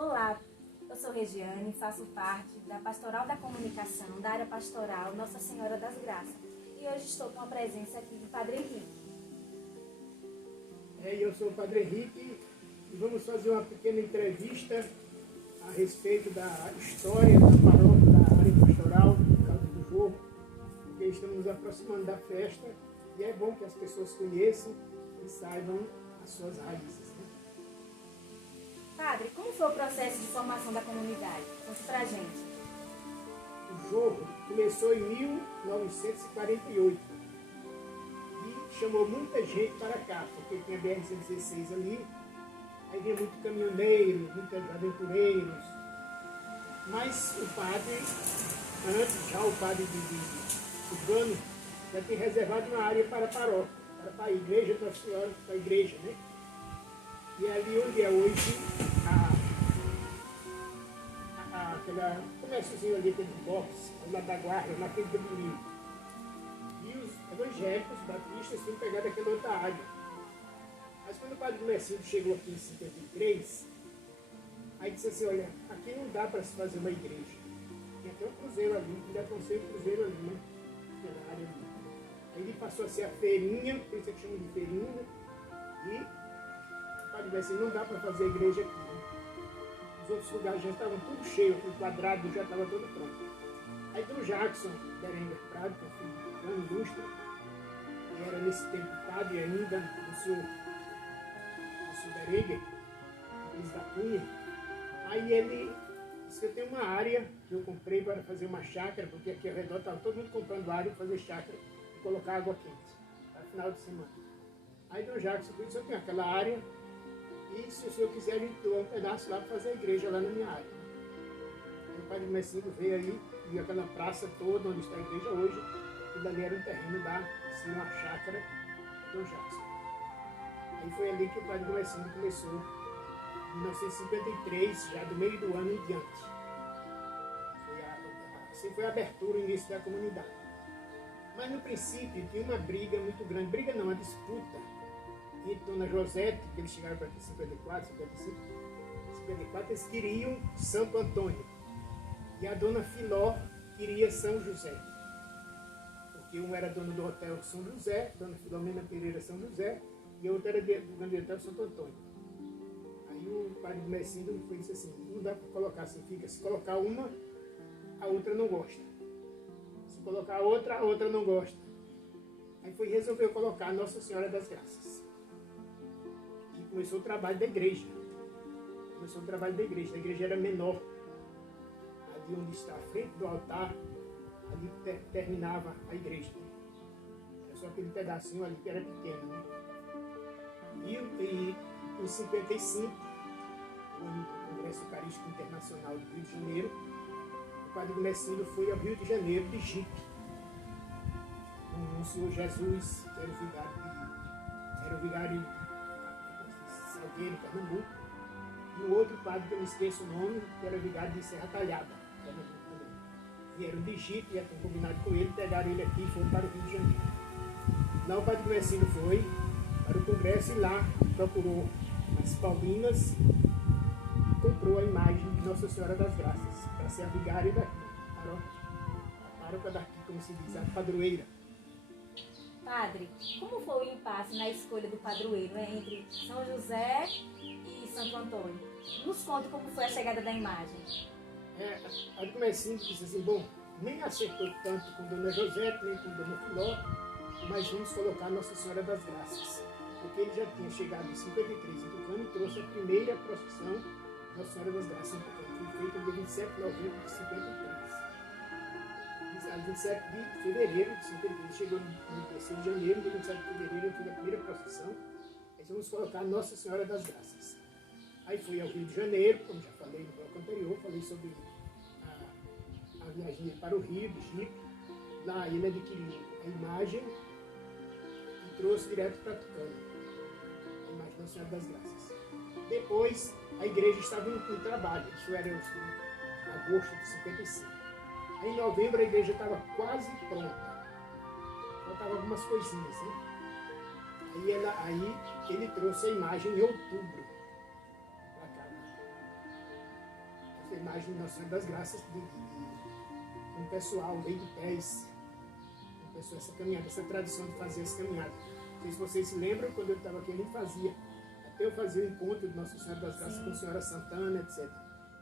Olá, eu sou Regiane, faço parte da Pastoral da Comunicação, da área pastoral Nossa Senhora das Graças. E hoje estou com a presença aqui do Padre Henrique. Eu sou o Padre Henrique e vamos fazer uma pequena entrevista a respeito da história da paróquia, da área pastoral, do Caldo do Jorro, porque estamos nos aproximando da festa e é bom que as pessoas conheçam e saibam as suas raízes. Né? Padre, como foi o processo de formação da comunidade? Conte pra gente. O Jorro começou em 1948 e chamou muita gente para cá, porque tinha BR-116 ali, aí vinha muito caminhoneiro, muitos aventureiros, mas o padre, antes já o padre Urbano, já tinha reservado uma área para a paróquia, para a igreja da Senhora, para a igreja, né? E ali onde é hoje, aquela comérciozinho ali, aquele box, lá da guarda, naquele caminho. E os evangélicos, batistas, tinham pegado aquela outra área. Mas quando o padre Gumercindo chegou aqui em 53, aí disse assim, olha, aqui não dá para se fazer uma igreja. Tem até um cruzeiro ali, ainda consegue um cruzeiro ali, né? Naquela área ali. Aí ele passou a ser a feirinha, por isso é que chama de feirinha, e o padre Gumercindo não dá para fazer a igreja aqui. Né? Os outros lugares já estavam tudo cheio, o quadrado já estava todo pronto. Aí do Jackson Berenguer Prado, que é filho de grande ilustre, que era nesse tempo padre ainda, do senhor Berenguer, Luiz da Cunha. Aí ele disse que eu tenho uma área que eu comprei para fazer uma chácara, porque aqui ao redor estava todo mundo comprando área para fazer chácara e colocar água quente, para final de semana. Aí do Jackson disse, eu tenho aquela área, e se o senhor quiser, ele doa um pedaço lá para fazer a igreja lá na minha área. Aí o padre Gumercindo veio aí, viu aquela praça toda onde está a igreja hoje, e dali era um terreno da assim, uma chácara do Jackson. Aí foi ali que o padre Gumercindo começou, em 1953, já do meio do ano em diante. Assim foi a abertura, o início da comunidade. Mas no princípio tinha uma briga muito grande, briga não, uma disputa, e Dona Josete, que eles chegaram para aqui em 54, 55, 54, eles queriam Santo Antônio. E a Dona Filó queria São José. Porque um era dono do hotel São José, Dona Filomena Pereira São José, e a outra era do grande hotel Santo Antônio. Aí o padre Gumercindo foi disse assim, não dá para colocar assim, fica, se colocar uma, a outra não gosta. Se colocar a outra não gosta. Aí resolveu colocar Nossa Senhora das Graças. Começou o trabalho da igreja. A igreja era menor. Ali onde está a frente do altar, ali terminava a igreja. Era só aquele pedacinho ali que era pequeno. Né? E em 55, o ano do Congresso Eucarístico Internacional do Rio de Janeiro, o padre Gumercindo foi ao Rio de Janeiro de jipe, com o senhor Jesus, que era o vigário Salgueiro, Pernambuco, e o outro padre que eu não esqueço o nome, que era vigário de Serra Talhada, Pernambuco também. Vieram de Egito, já tinham combinado com ele, pegaram ele aqui e foram para o Rio de Janeiro. Lá o padre Gumercindo foi para o congresso e lá procurou as Paulinas e comprou a imagem de Nossa Senhora das Graças, para ser a vigária daqui, a paróquia daqui, como se diz, a padroeira. Padre, como foi o impasse na escolha do padroeiro entre São José e Santo Antônio? Nos conta como foi a chegada da imagem. A Gumercindo disse assim, bom, nem acertou tanto com Dona José, nem com Dona Filó, mas vamos colocar Nossa Senhora das Graças. Porque ele já tinha chegado em 53 em Tucano e trouxe a primeira procissão Nossa Senhora das Graças em Tucano. Foi feita dia 27 de novembro de 53. 27 de fevereiro de 53, chegou no 16 de janeiro, dia 27 de fevereiro, eu fiz a primeira procissão. Aí vamos colocar Nossa Senhora das Graças. Aí fui ao Rio de Janeiro, como já falei no bloco anterior, falei sobre a viagem dele para o Rio, de jipe. Lá ele adquiriu a imagem e trouxe direto para Tucano, a imagem da Nossa Senhora das Graças. Depois, a igreja estava em trabalho, isso era em agosto de 55. Aí em novembro a igreja estava quase pronta. Faltavam algumas coisinhas, né? Aí ele trouxe a imagem em outubro para cá. imagem de Nossa Senhora das Graças, um pessoal bem de pés, essa caminhada, essa tradição de fazer essa caminhada. Não sei se vocês se lembram, quando eu estava aqui, a gente fazia, até eu fazia o encontro de Nossa Senhora das Graças com a Senhora Santana, etc.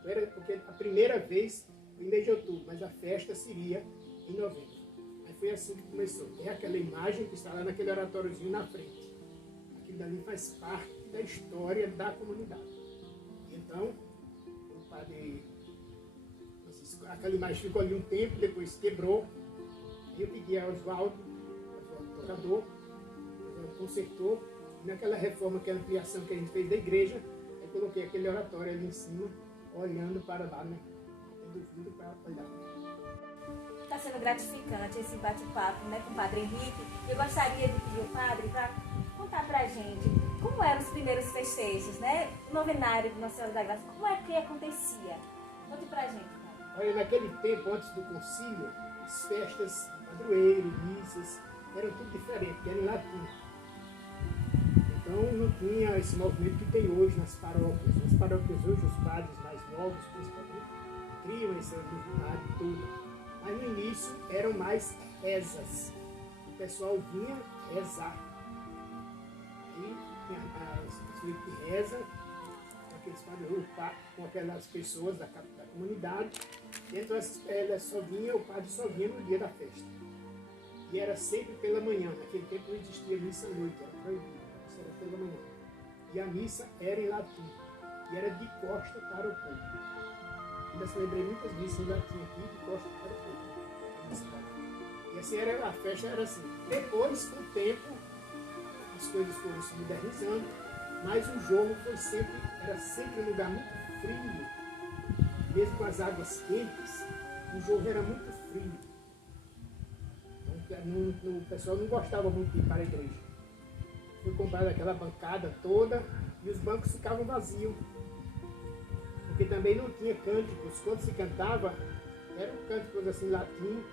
Então, era porque a primeira vez foi em mês de outubro, mas a festa seria em novembro. Aí foi assim que começou. É aquela imagem que está lá naquele oratóriozinho na frente. Aquilo dali faz parte da história da comunidade. Então, o padre, aquela imagem ficou ali um tempo, depois quebrou. Eu pedi ao Oswaldo, o tocador, consertou, e naquela reforma, aquela ampliação que a gente fez da igreja, eu coloquei aquele oratório ali em cima, olhando para lá, né? Tendo vidro para olhar. Está sendo gratificante esse bate-papo, né, com o Padre Henrique. Eu gostaria de pedir ao Padre para contar para a gente como eram os primeiros festejos, né? O novenário de Nossa Senhora da Graça, como é que acontecia? Conte para a gente, Padre. Olha, naquele tempo, antes do concílio, as festas, padroeiro, missas, eram tudo diferente, era em latim. Então não tinha esse movimento que tem hoje nas paróquias. Nas paróquias hoje, os padres mais novos, principalmente, criam essa novidade toda. Mas no início eram mais rezas. O pessoal vinha rezar. Aí tinha as suítes de reza, aqueles padres, com aquelas pessoas da comunidade. Então elas só vinha, o padre só vinha no dia da festa. E era sempre pela manhã. Naquele tempo não existia missa à noite, era proibido. Isso era pela manhã. E a missa era em latim. E era de costa para o povo. Ainda se lembrei muitas missas em latim aqui, de costa para o povo. E assim era, a festa era assim. Depois, com o tempo, as coisas foram se modernizando, mas o jogo era sempre um lugar muito frio. Mesmo com as águas quentes, o jogo era muito frio. Então, o pessoal não gostava muito de ir para a igreja. Foi comprada aquela bancada toda e os bancos ficavam vazios. Porque também não tinha cânticos. Quando se cantava, eram cânticos assim, latim.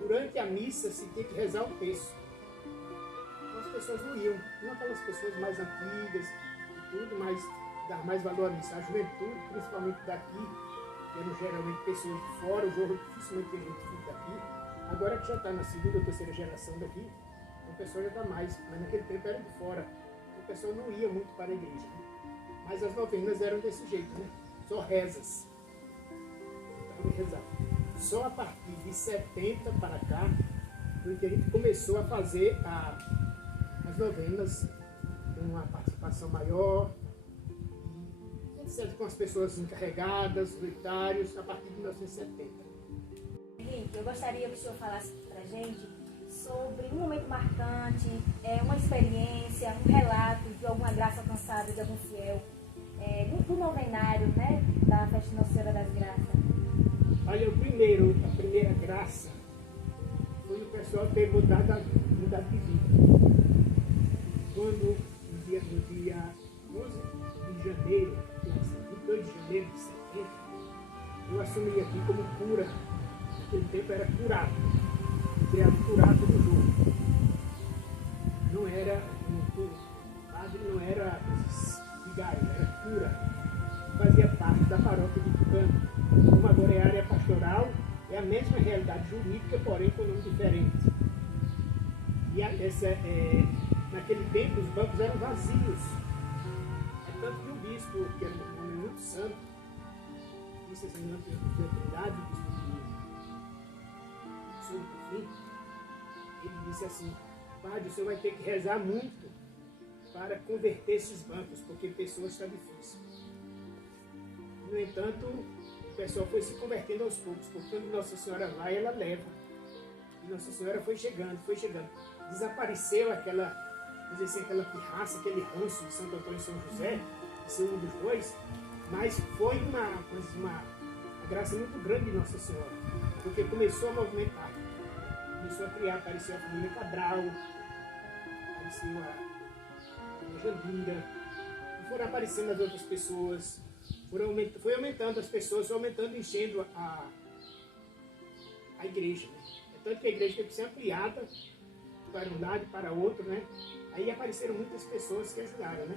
Durante a missa se tinha que rezar o texto. Então as pessoas não iam. Não aquelas pessoas mais antigas e tudo, mas dar mais valor à missa. A juventude, principalmente daqui, que eram geralmente pessoas de fora, o jogo dificilmente tem gente fica daqui. Agora que já está na segunda ou terceira geração daqui, o pessoal já está mais, mas naquele tempo era de fora. O pessoal não ia muito para a igreja. Né? Mas as novenas eram desse jeito, né? Só rezas. Então ele rezava. Só a partir de 70 para cá, foi que a gente começou a fazer as novenas com uma participação maior, com as pessoas encarregadas, solitários, a partir de 1970. Henrique, eu gostaria que o senhor falasse para a gente sobre um momento marcante, uma experiência, um relato de alguma graça alcançada de algum fiel, do novenário, né, da festa de Nossa Senhora das Graças. Olha, a primeira graça foi o pessoal ter mudado de vida. Quando, no dia 11 de janeiro, 22 de janeiro de 70, eu assumi aqui como cura. Naquele tempo era curado. Criado curado do jogo. Não era padre, não era vigário, era cura. Fazia parte da paróquia de Tucano. Como agora é área pastoral, é a mesma realidade jurídica, porém com nome diferente. E naquele tempo os bancos eram vazios. É tanto que o bispo, que era um homem muito santo, disse assim, não tem autoridade, o bispo de São Fim, ele disse assim: padre, o senhor vai ter que rezar muito para converter esses bancos, porque pessoas está difícil. No entanto, o pessoal foi se convertendo aos poucos, porque quando Nossa Senhora vai, ela leva. E Nossa Senhora foi chegando. Desapareceu aquela pirraça, aquele ranço de Santo Antônio e São José, de ser um dos dois, mas foi uma graça muito grande de Nossa Senhora, porque começou a movimentar, começou a criar, apareceu a família Cabral, apareceu a Jandira, e foram aparecendo as outras pessoas. Foi aumentando as pessoas, foi aumentando, enchendo a igreja. Né? É tanto que a igreja teve que ser ampliada para um lado e para outro, né? Aí apareceram muitas pessoas que ajudaram, né?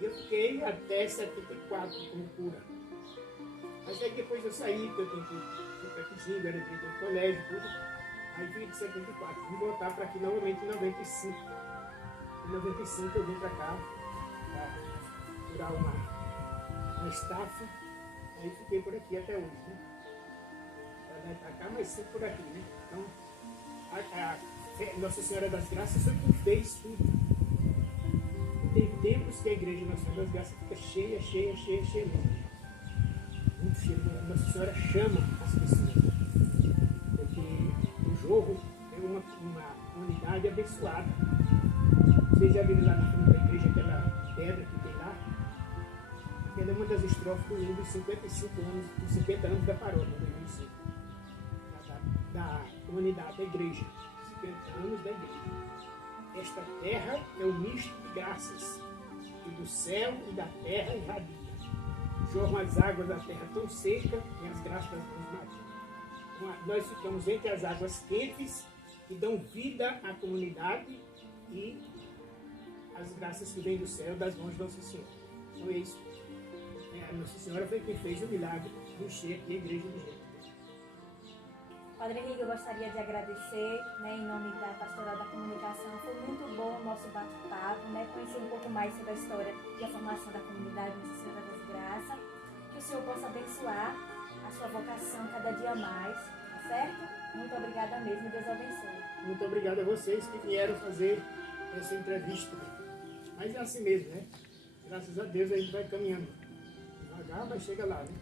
E eu fiquei até 74 como cura. Mas aí depois eu saí, porque eu tenho que ir para Cozinho, era do colégio, tudo. Aí vim de 74, vim voltar para aqui novamente em 95. Em 95 eu vim para cá, para curar uma estafa. Aí fiquei por aqui até hoje, né? Ela vai para cá, mas sempre por aqui, né? Então, Nossa Senhora das Graças foi quem fez tudo. Tem tempos que a igreja Nossa Senhora das Graças fica cheia, cheia, cheia, cheia mesmo. Muito cheia. Nossa Senhora chama as pessoas. Porque o Jorro é uma comunidade abençoada. Vocês já viram lá na frente da igreja aquela pedra que tem lá? Aquela é uma das estrofes do hino dos 55 anos, dos 50 anos da paróquia, 2005. Da comunidade, da igreja. 50 anos da igreja. Esta terra é um misto de graças, e do céu e da terra irradia. Jorram as águas da terra tão seca e as graças das mãos Maria. Nós ficamos entre as águas quentes que dão vida à comunidade e as graças que vêm do céu das mãos de Nossa Senhora. Então é isso. A Nossa Senhora foi quem fez o milagre de encher aqui a igreja do jeito. Padre Henrique, eu gostaria de agradecer, né, em nome da Pastoral da Comunicação. Foi muito bom o nosso bate-papo, né, conhecer um pouco mais sobre a história e a formação da comunidade Nossa Senhora das Graças. Que o Senhor possa abençoar a sua vocação cada dia mais, tá certo? Muito obrigada mesmo, Deus abençoe. Muito obrigado a vocês que vieram fazer essa entrevista. Mas é assim mesmo, né? Graças a Deus a gente vai caminhando. Devagar, mas chega lá, né?